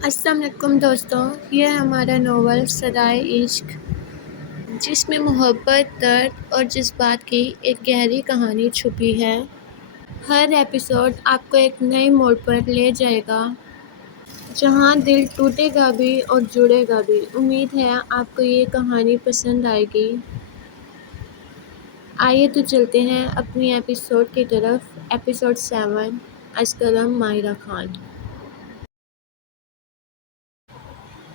السلام علیکم دوستوں، یہ ہمارا ناول صدائے عشق، جس میں محبت، درد اور جذبات کی ایک گہری کہانی چھپی ہے۔ ہر ایپیسوڈ آپ کو ایک نئے موڑ پر لے جائے گا، جہاں دل ٹوٹے گا بھی اور جڑے گا بھی۔ امید ہے آپ کو یہ کہانی پسند آئے گی۔ آئیے تو چلتے ہیں اپنی ایپیسوڈ کی طرف۔ ایپیسوڈ 7، از قلم ماہرہ خان۔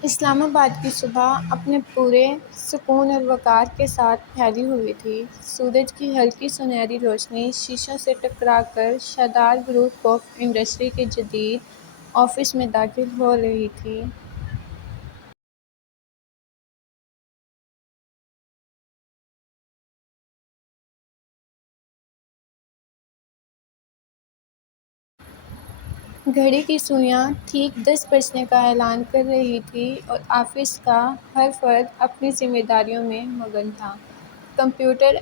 اسلام آباد کی صبح اپنے پورے سکون اور وقار کے ساتھ پھیلی ہوئی تھی۔ سورج کی ہلکی سنہری روشنی شیشوں سے ٹکرا کر شاداب گروپ آف انڈسٹری کے جدید آفس میں داخل ہو رہی تھی۔ گھڑی کی سوئیاں ٹھیک 10 بجنے کا اعلان کر رہی تھی اور آفس کا ہر فرد اپنی ذمہ داریوں میں مگن تھا۔ کمپیوٹر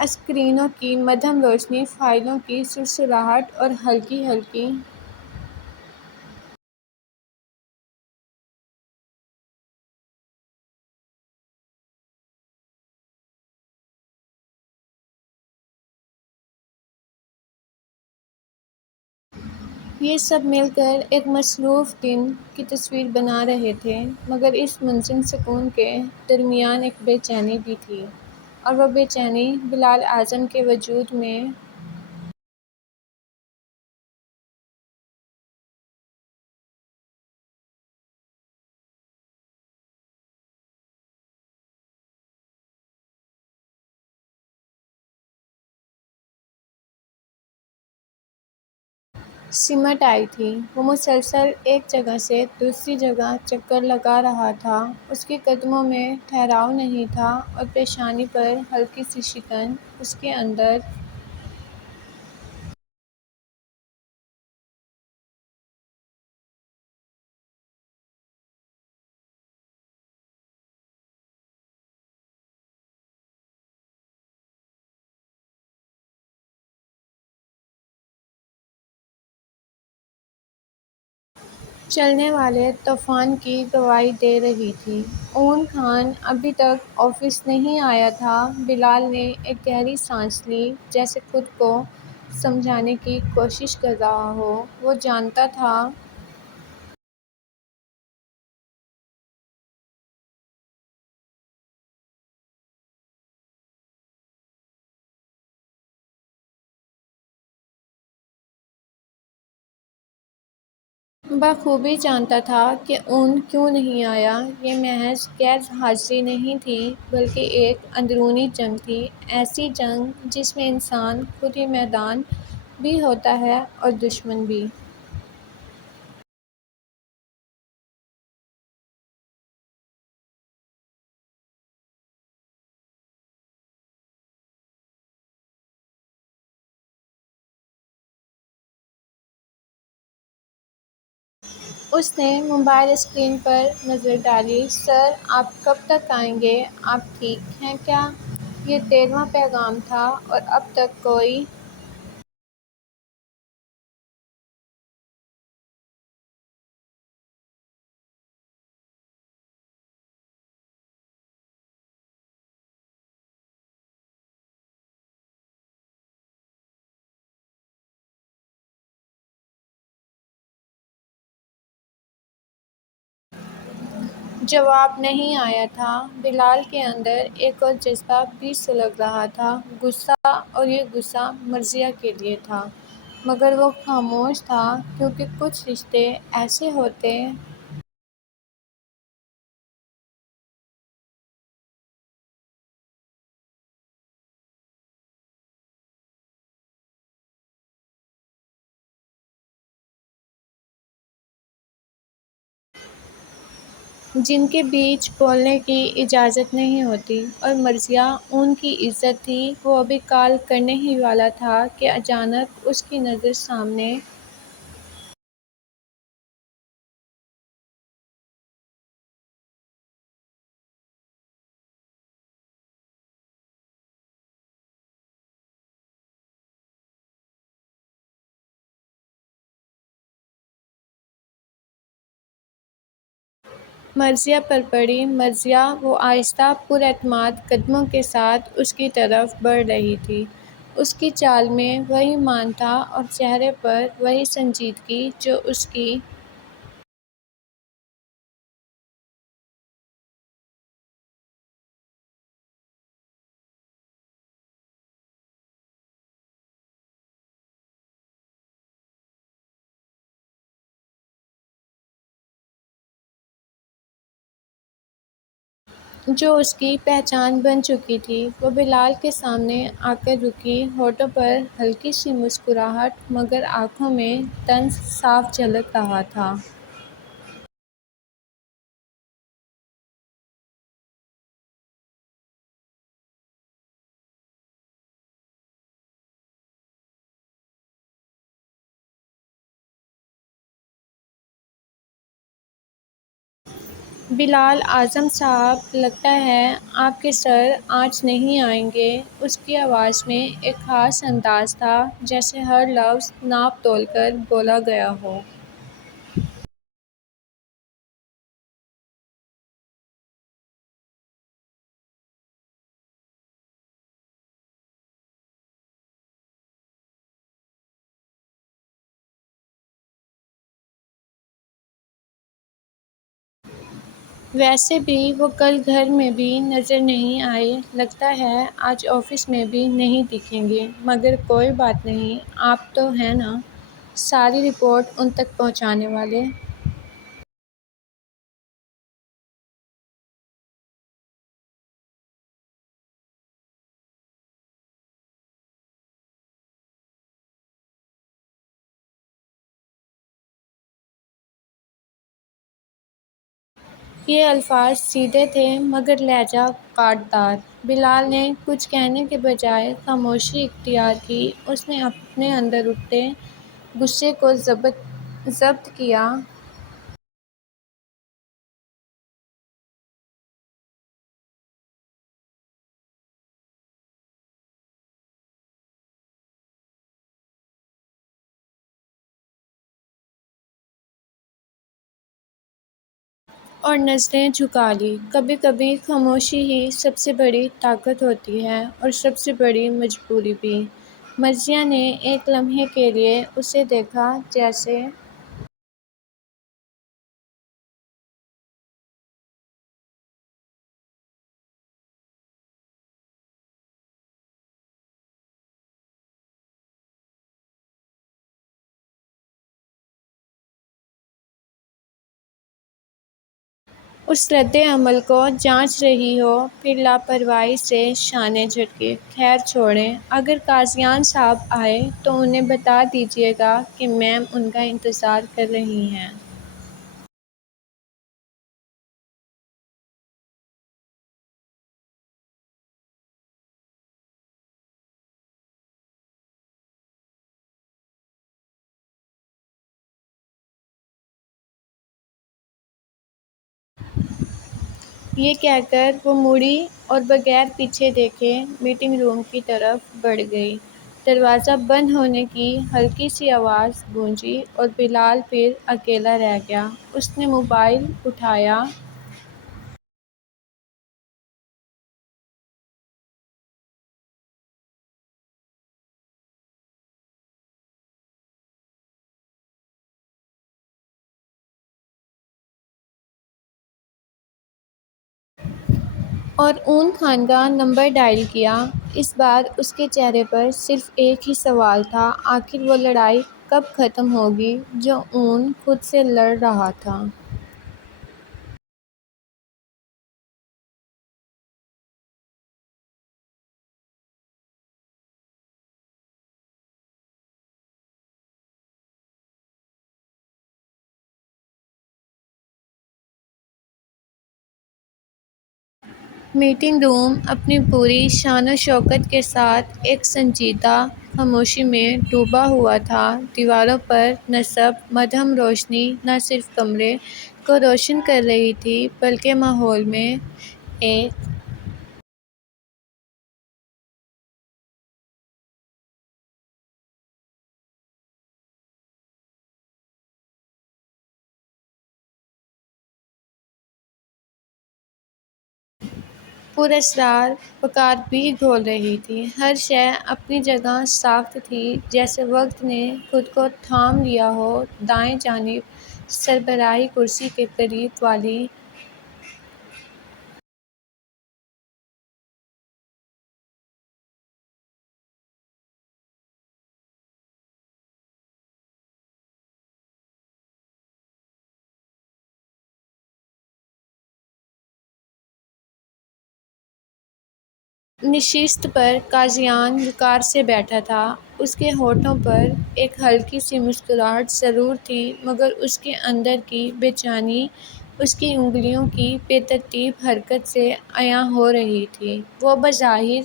اسکرینوں کی مدھم روشنی، فائلوں کی سرسراہٹ اور ہلکی ہلکی یہ سب مل کر ایک مصروف دن کی تصویر بنا رہے تھے، مگر اس منظم سکون کے درمیان ایک بے چینی بھی تھی، اور وہ بے چینی بلال اعظم کے وجود میں سمٹ آئی تھی۔ وہ مسلسل ایک جگہ سے دوسری جگہ چکر لگا رہا تھا، اس کے قدموں میں ٹھہراؤ نہیں تھا، اور پیشانی پر ہلکی سی شکن اس کے اندر چلنے والے طوفان کی گواہی دے رہی تھی۔ اون خان ابھی تک آفس نہیں آیا تھا۔ بلال نے ایک گہری سانس لی، جیسے خود کو سمجھانے کی کوشش کر رہا ہو۔ وہ جانتا تھا بخوبی جانتا تھا کہ اون کیوں نہیں آیا۔ یہ محض غیر حاضری نہیں تھی، بلکہ ایک اندرونی جنگ تھی، ایسی جنگ جس میں انسان خود ہی میدان بھی ہوتا ہے اور دشمن بھی۔ اس نے موبائل اسکرین پر نظر ڈالی۔ سر، آپ کب تک آئیں گے؟ آپ ٹھیک ہیں کیا؟ یہ 13واں پیغام تھا، اور اب تک کوئی جواب نہیں آیا تھا۔ بلال کے اندر ایک اور جذبہ بھی سلگ رہا تھا، غصہ، اور یہ غصہ مرضیہ کے لیے تھا، مگر وہ خاموش تھا، کیونکہ کچھ رشتے ایسے ہوتے جن کے بیچ بولنے کی اجازت نہیں ہوتی، اور مرضیہ ان کی عزت تھی۔ وہ ابھی کال کرنے ہی والا تھا کہ اچانک اس کی نظر سامنے مرثیہ پر پڑی۔ مرثیہ وہ آہستہ پر اعتماد قدموں کے ساتھ اس کی طرف بڑھ رہی تھی۔ اس کی چال میں وہی ایمان تھا اور چہرے پر وہی سنجیدگی جو اس کی پہچان بن چکی تھی۔ وہ بلال کے سامنے آ کر رکی، ہونٹوں پر ہلکی سی مسکراہٹ مگر آنکھوں میں طنز صاف جھلک رہا تھا۔ بلال اعظم صاحب، لگتا ہے آپ کے سر آج نہیں آئیں گے۔ اس کی آواز میں ایک خاص انداز تھا، جیسے ہر لفظ ناپ تول کر بولا گیا ہو۔ ویسے بھی وہ کل گھر میں بھی نظر نہیں آئے، لگتا ہے آج آفس میں بھی نہیں دکھیں گے، مگر کوئی بات نہیں، آپ تو ہیں نا ساری رپورٹ ان تک پہنچانے والے۔ یہ الفاظ سیدھے تھے مگر لہجہ کاٹدار۔ بلال نے کچھ کہنے کے بجائے خاموشی اختیار کی۔ اس نے اپنے اندر اٹھتے غصے کو ضبط کیا اور نظریں جھکا لیں۔ کبھی کبھی خاموشی ہی سب سے بڑی طاقت ہوتی ہے اور سب سے بڑی مجبوری بھی۔ مرثیہ نے ایک لمحے کے لیے اسے دیکھا، جیسے اس رد عمل کو جانچ رہی ہو، پھر لاپرواہی سے شانے جھٹکے۔ خیر چھوڑیں، اگر قاضیان صاحب آئے تو انہیں بتا دیجیے گا کہ میم ان کا انتظار کر رہی ہیں۔ یہ کہہ کر وہ مڑی اور بغیر پیچھے دیکھے میٹنگ روم کی طرف بڑھ گئی۔ دروازہ بند ہونے کی ہلکی سی آواز گونجی اور بلال پھر اکیلا رہ گیا۔ اس نے موبائل اٹھایا اور اون خان کا نمبر ڈائل کیا۔ اس بار اس کے چہرے پر صرف ایک ہی سوال تھا، آخر وہ لڑائی کب ختم ہوگی جو اون خود سے لڑ رہا تھا۔ میٹنگ روم اپنی پوری شان و شوکت کے ساتھ ایک سنجیدہ خاموشی میں ڈوبا ہوا تھا۔ دیواروں پر نصب مدھم روشنی نہ صرف کمرے کو روشن کر رہی تھی بلکہ ماحول میں ایک پراسرار وقار بھی گھول رہی تھی۔ ہر شے اپنی جگہ ساکت تھی، جیسے وقت نے خود کو تھام لیا ہو۔ دائیں جانب سربراہی کرسی کے قریب والی نشست پر قاضیان وقار سے بیٹھا تھا۔ اس کے ہونٹوں پر ایک ہلکی سی مسکراہٹ ضرور تھی، مگر اس کے اندر کی بے چینی اس کی انگلیوں کی بے ترتیب حرکت سے عیاں ہو رہی تھی۔ وہ بظاہر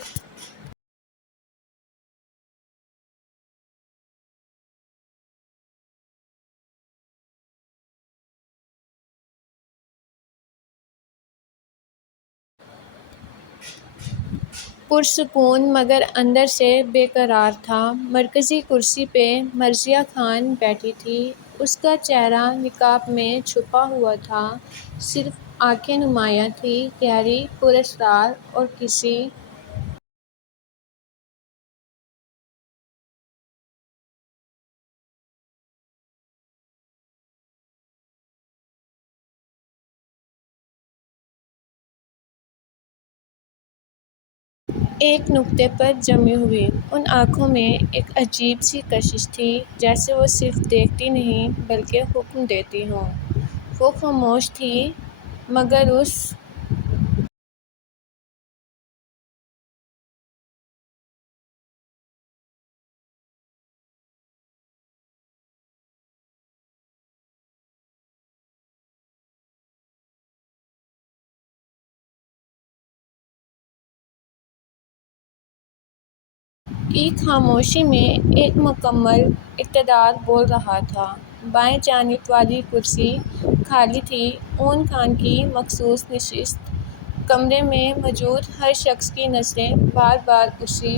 پرسکون مگر اندر سے بے قرار تھا۔ مرکزی کرسی پہ مرضیہ خان بیٹھی تھی۔ اس کا چہرہ نقاب میں چھپا ہوا تھا، صرف آنکھیں نمایاں تھیں، گہری، پراسرار اور کسی ایک نقطے پر جمی ہوئی۔ ان آنکھوں میں ایک عجیب سی کشش تھی، جیسے وہ صرف دیکھتی نہیں بلکہ حکم دیتی ہوں۔ وہ خاموش تھی، مگر اس کی خاموشی میں ایک مکمل اقتدار بول رہا تھا۔ بائیں جانب والی کرسی خالی تھی۔ اون خان کی مخصوص نشست۔ کمرے میں موجود ہر شخص کی نظریں بار بار اسی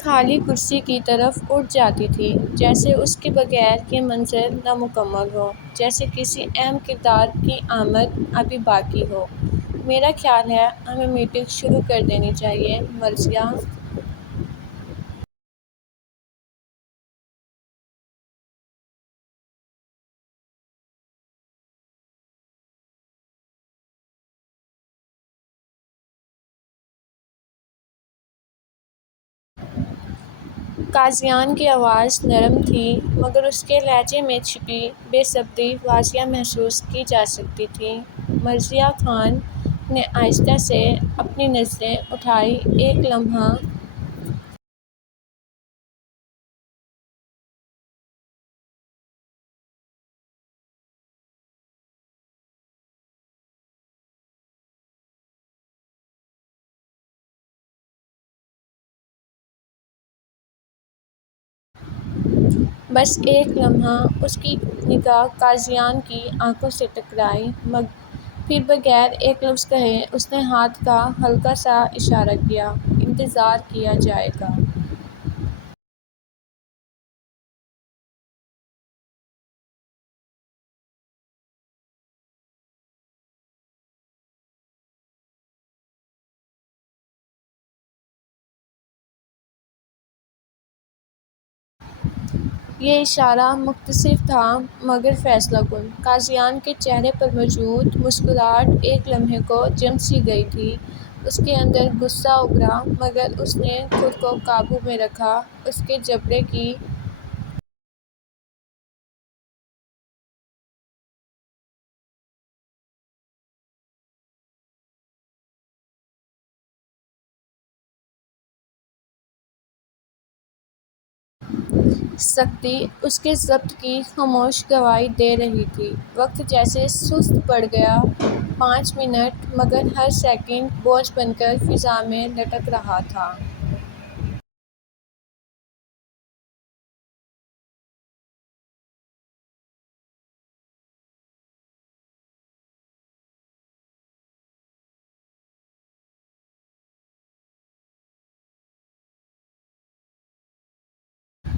خالی کرسی کی طرف اٹھ جاتی تھی، جیسے اس کے بغیر یہ منظر نامکمل ہو، جیسے کسی اہم کردار کی آمد ابھی باقی ہو۔ میرا خیال ہے ہمیں میٹنگ شروع کر دینی چاہیے، مرضیہ۔ قاضیان کی آواز نرم تھی، مگر اس کے لہجے میں چھپی بے صبری واضح محسوس کی جا سکتی تھی۔ مرضیہ خان نے آہستہ سے اپنی نظریں اٹھائیں۔ ایک لمحہ بس ایک لمحہ اس کی نگاہ قاضیان کی آنکھوں سے ٹکرائی، پھر بغیر ایک لفظ کہے اس نے ہاتھ کا ہلکا سا اشارہ کیا۔ انتظار کیا جائے گا۔ یہ اشارہ مختصر تھا مگر فیصلہ کن۔ قاضیان کے چہرے پر موجود مسکراہٹ ایک لمحے کو جم سی گئی تھی۔ اس کے اندر غصہ ابھرا، مگر اس نے خود کو قابو میں رکھا۔ اس کے جبڑے کی سختی اس کے ضبط کی خاموش گواہی دے رہی تھی۔ وقت جیسے سست پڑ گیا، 5 منٹ، مگر ہر سیکنڈ بوجھ بن کر فضا میں لٹک رہا تھا۔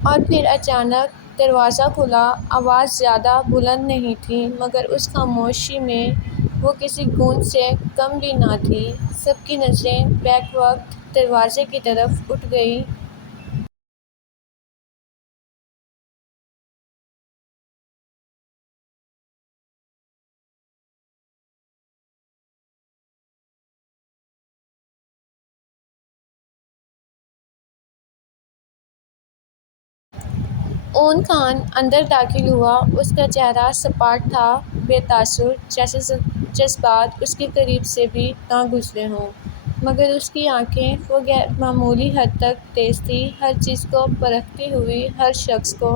اور پھر اچانک دروازہ کھلا۔ آواز زیادہ بلند نہیں تھی مگر اس خاموشی میں وہ کسی گونج سے کم بھی نہ تھی۔ سب کی نظریں بیک وقت دروازے کی طرف اٹھ گئیں۔ اون خان اندر داخل ہوا۔ اس کا چہرہ سپاٹ تھا، بے تاثر، جیسے جذبات اس کے قریب سے بھی نہ گزرے ہوں۔ مگر اس کی آنکھیں وہ غیر معمولی حد تک تیز تھیں، ہر چیز کو پرکھتی ہوئی، ہر شخص کو۔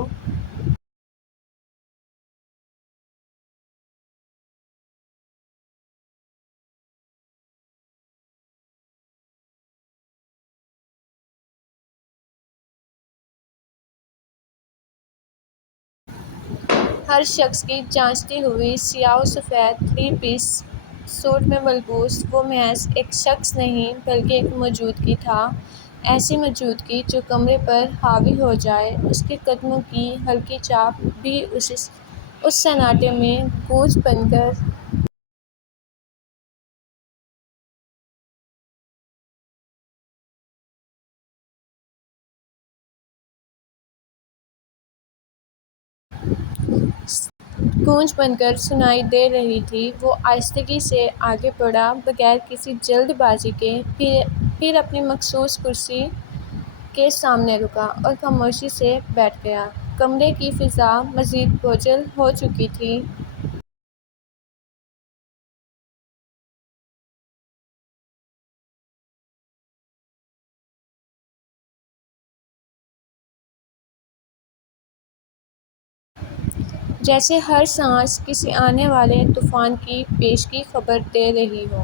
ہر شخص کی جانچتی ہوئی۔ سیاہ و سفید 3 پیس سوٹ میں ملبوس وہ محض ایک شخص نہیں بلکہ ایک موجودگی تھا، ایسی موجودگی جو کمرے پر حاوی ہو جائے۔ اس کے قدموں کی ہلکی چاپ بھی اس سناٹے میں گونج بن کر سنائی دے رہی تھی۔ وہ آہستگی سے آگے بڑھا، بغیر کسی جلد بازی کے، پھر اپنی مخصوص کرسی کے سامنے رکا اور خاموشی سے بیٹھ گیا۔ کمرے کی فضا مزید بوجھل ہو چکی تھی۔ جیسے ہر سانس کسی آنے والے طوفان کی پیشگی خبر دے رہی ہو۔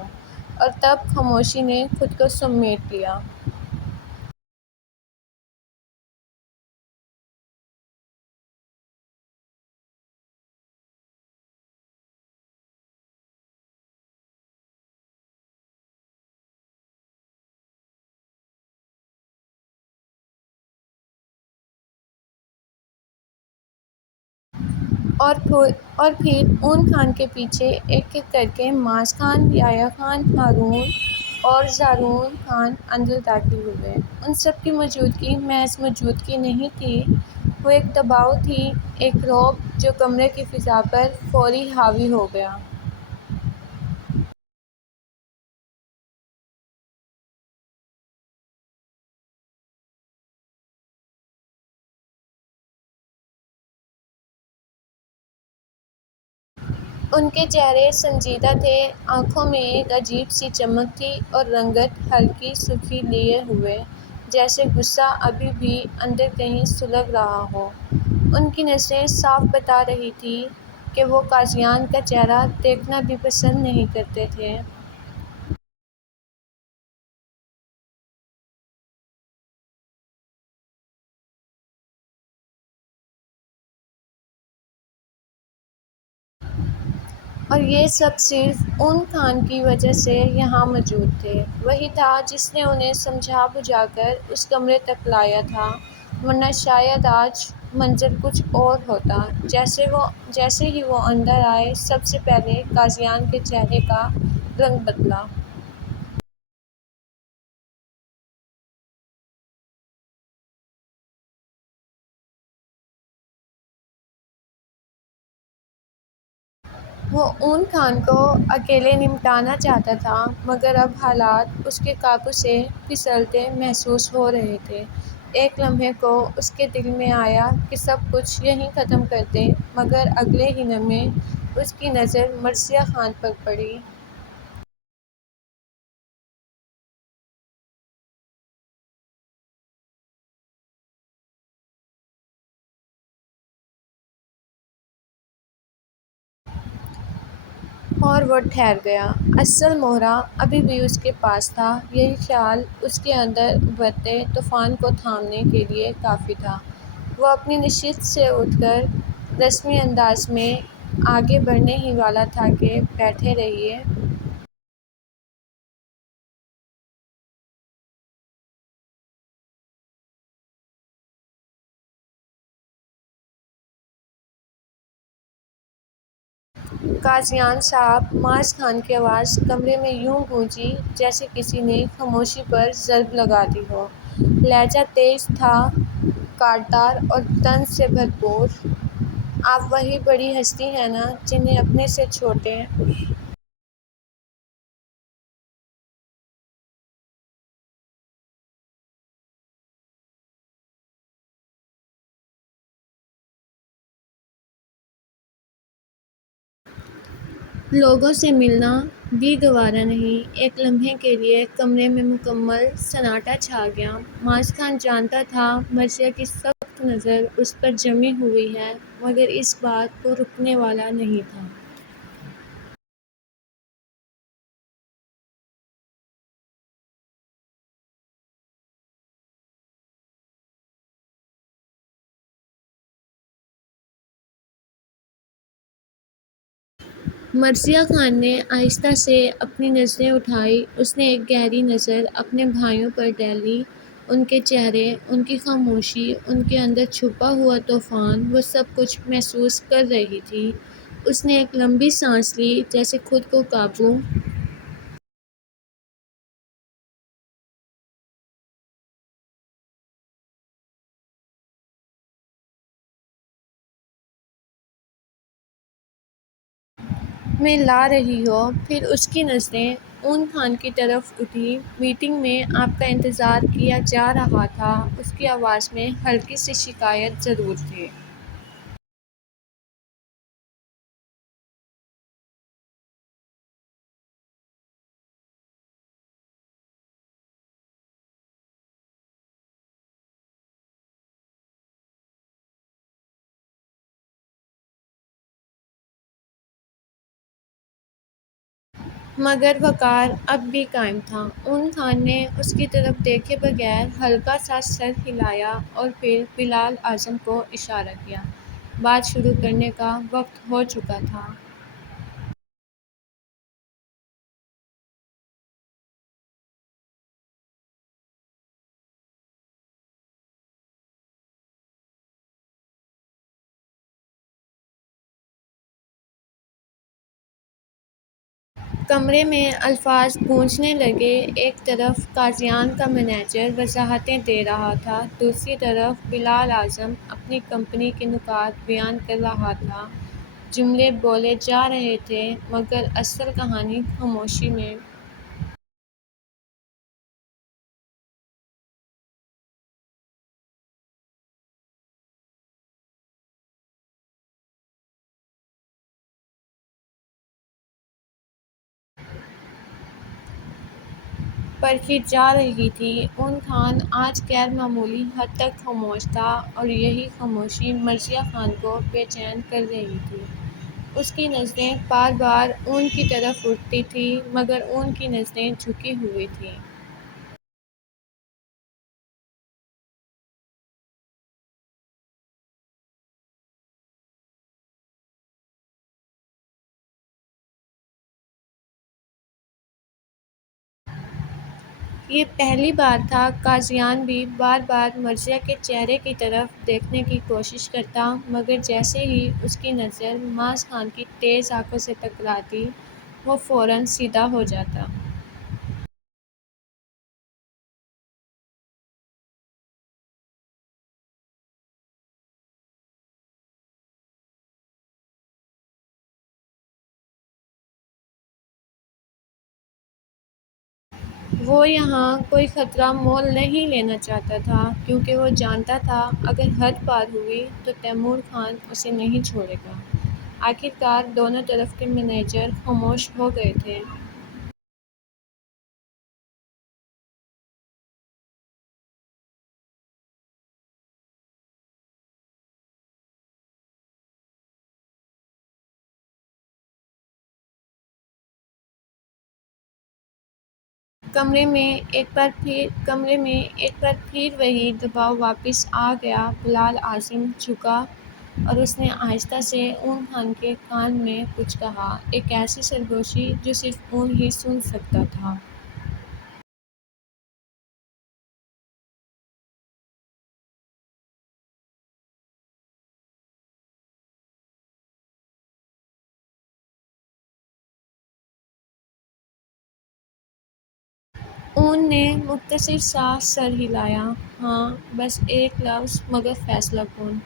اور تب خاموشی نے خود کو سمیٹ لیا۔ اور پھر اون خان کے پیچھے ایک ایک کر کے معاذ خان، یحییٰ خان، ہارون اور زارون خان اندر داخل ہوئے۔ ان سب کی موجودگی محض موجودگی نہیں تھی، وہ ایک دباؤ تھی، ایک رعب جو کمرے کی فضا پر فوری حاوی ہو گیا۔ ان کے چہرے سنجیدہ تھے، آنکھوں میں ایک عجیب سی چمک تھی اور رنگت ہلکی سرخی لیے ہوئے، جیسے غصہ ابھی بھی اندر کہیں سلگ رہا ہو۔ ان کی نظریں صاف بتا رہی تھیں کہ وہ قاضیان کا چہرہ دیکھنا بھی پسند نہیں کرتے تھے۔ اور یہ سب صرف اون خان کی وجہ سے یہاں موجود تھے۔ وہی تھا جس نے انہیں سمجھا بجھا کر اس کمرے تک لایا تھا، ورنہ شاید آج منظر کچھ اور ہوتا۔ جیسے ہی وہ اندر آئے، سب سے پہلے قاضیان کے چہرے کا رنگ بدلا۔ وہ اون خان کو اکیلے نمٹانا چاہتا تھا مگر اب حالات اس کے قابو سے پھسلتے محسوس ہو رہے تھے۔ ایک لمحے کو اس کے دل میں آیا کہ سب کچھ یہیں ختم کر دے، مگر اگلے ہی لمحے اس کی نظر مرثیہ خان پر پڑی۔ اور وہ ٹھہر گیا۔ اصل مہرہ ابھی بھی اس کے پاس تھا۔ یہی خیال اس کے اندر ابھرتے طوفان کو تھامنے کے لیے کافی تھا۔ وہ اپنی نشست سے اٹھ کر رسمی انداز میں آگے بڑھنے ہی والا تھا کہ بیٹھے رہیے۔ قاضیان صاحب، معاذ خان کی آواز کمرے میں یوں گونجی جیسے کسی نے خاموشی پر ضرب لگا دی ہو۔ لہجہ تیز تھا، کاٹدار اور طنز سے بھرپور۔ آپ وہی بڑی ہستی ہیں نا جنہیں اپنے سے چھوٹے لوگوں سے ملنا بھی گوارا نہیں۔ ایک لمحے کے لیے کمرے میں مکمل سناٹا چھا گیا۔ معاذ خان جانتا تھا مرثیہ کی سخت نظر اس پر جمی ہوئی ہے، مگر اس بات کو رکنے والا نہیں تھا۔ مرثیہ خان نے آہستہ سے اپنی نظریں اٹھائیں۔ اس نے ایک گہری نظر اپنے بھائیوں پر ڈالی۔ ان کے چہرے، ان کی خاموشی، ان کے اندر چھپا ہوا طوفان، وہ سب کچھ محسوس کر رہی تھی۔ اس نے ایک لمبی سانس لی، جیسے خود کو قابو میں لا رہی ہو۔ پھر اس کی نظریں اون خان کی طرف اٹھیں۔ میٹنگ میں آپ کا انتظار کیا جا رہا تھا۔ اس کی آواز میں ہلکی سی شکایت ضرور تھی۔ مگر وقار اب بھی قائم تھا۔ اون خان نے اس کی طرف دیکھے بغیر ہلکا سا سر ہلایا اور پھر بلال اعظم کو اشارہ کیا۔ بات شروع کرنے کا وقت ہو چکا تھا۔ کمرے میں الفاظ گونجنے لگے۔ ایک طرف قاضیان کا مینیجر وضاحتیں دے رہا تھا، دوسری طرف بلال اعظم اپنی کمپنی کے نکات بیان کر رہا تھا۔ جملے بولے جا رہے تھے، مگر اصل کہانی خاموشی میں پرکھی جا رہی تھی۔ اون خان آج غیر معمولی حد تک خاموش تھا اور یہی خاموشی مرثیہ خان کو بے چین کر رہی تھی۔ اس کی نظریں بار بار اون کی طرف اٹھتی تھیں، مگر اون کی نظریں جھکی ہوئی تھیں۔ یہ پہلی بار تھا۔ قاضیان بھی بار بار مرثیہ کے چہرے کی طرف دیکھنے کی کوشش کرتا، مگر جیسے ہی اس کی نظر معاذ خان کی تیز آنکھوں سے ٹکراتی، وہ فوراً سیدھا ہو جاتا۔ وہ یہاں کوئی خطرہ مول نہیں لینا چاہتا تھا، کیونکہ وہ جانتا تھا اگر حد پار ہوئی تو تیمور خان اسے نہیں چھوڑے گا۔ آخر کار دونوں طرف کے مینیجر خاموش ہو گئے تھے۔ کمرے میں ایک بار پھر وہی دباؤ واپس آ گیا۔ بلال اعظم جھکا اور اس نے آہستہ سے اون خان کے کان میں کچھ کہا، ایک ایسی سرگوشی جو صرف اون ہی سن سکتا تھا۔ اون نے مختصر سا سر ہلایا۔ ہاں، بس ایک لفظ، مگر فیصلہ کن۔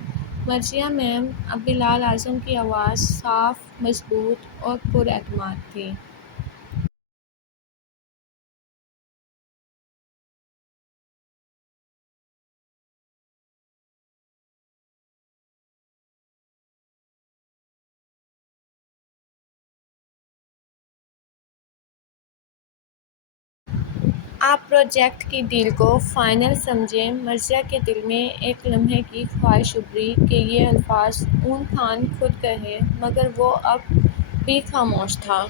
مرثیہ میم۔ اب بلال اعظم کی آواز صاف، مضبوط اور پر اعتماد تھی۔ آپ پروجیکٹ کی ڈیل کو فائنل سمجھیں۔ مرثیہ کے دل میں ایک لمحے کی خواہش ابھری کہ یہ الفاظ اون خان خود کہے، مگر وہ اب بھی خاموش تھا۔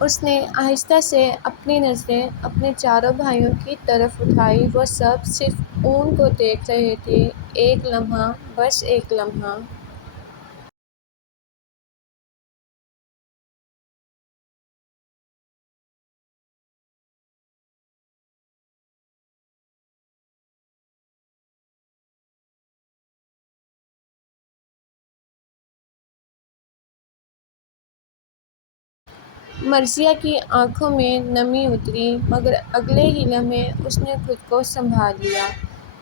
اس نے آہستہ سے اپنی نظریں اپنے چاروں بھائیوں کی طرف اٹھائیں۔ وہ سب صرف اون کو دیکھ رہے تھے۔ ایک لمحہ، بس ایک لمحہ۔ مرثیہ کی آنکھوں میں نمی اتری، مگر اگلے ہی لمحے اس نے خود کو سنبھال لیا۔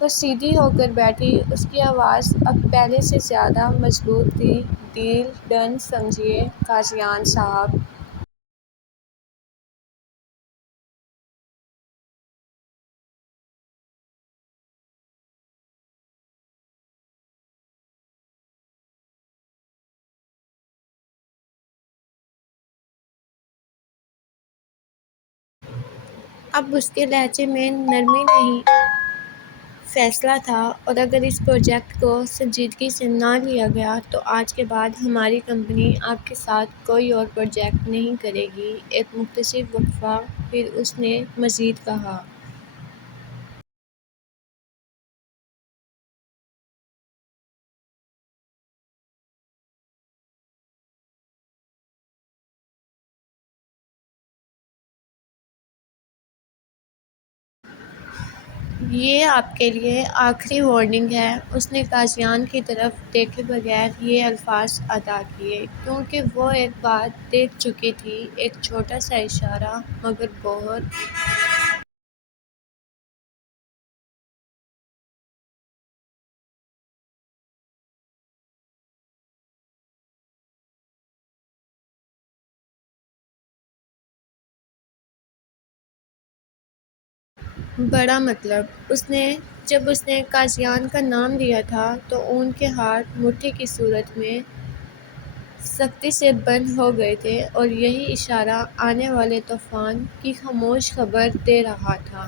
وہ سیدھی ہو کر بیٹھی۔ اس کی آواز اب پہلے سے زیادہ مضبوط تھی۔ ڈیل ڈن سمجھیے قاضیان صاحب۔ اب اس کے لہجے میں نرمی نہیں، فیصلہ تھا۔ اور اگر اس پروجیکٹ کو سنجیدگی سے نہ لیا گیا تو آج کے بعد ہماری کمپنی آپ کے ساتھ کوئی اور پروجیکٹ نہیں کرے گی۔ ایک مختصر وقفہ، پھر اس نے مزید کہا۔ یہ آپ کے لیے آخری وارننگ ہے۔ اس نے قاضیان کی طرف دیکھے بغیر یہ الفاظ ادا کیے، کیونکہ وہ ایک بات دیکھ چکی تھی، ایک چھوٹا سا اشارہ، مگر بہت بڑا مطلب۔ جب اس نے قاضیان کا نام لیا تھا تو ان کے ہاتھ مٹھی کی صورت میں سختی سے بند ہو گئے تھے، اور یہی اشارہ آنے والے طوفان کی خاموش خبر دے رہا تھا۔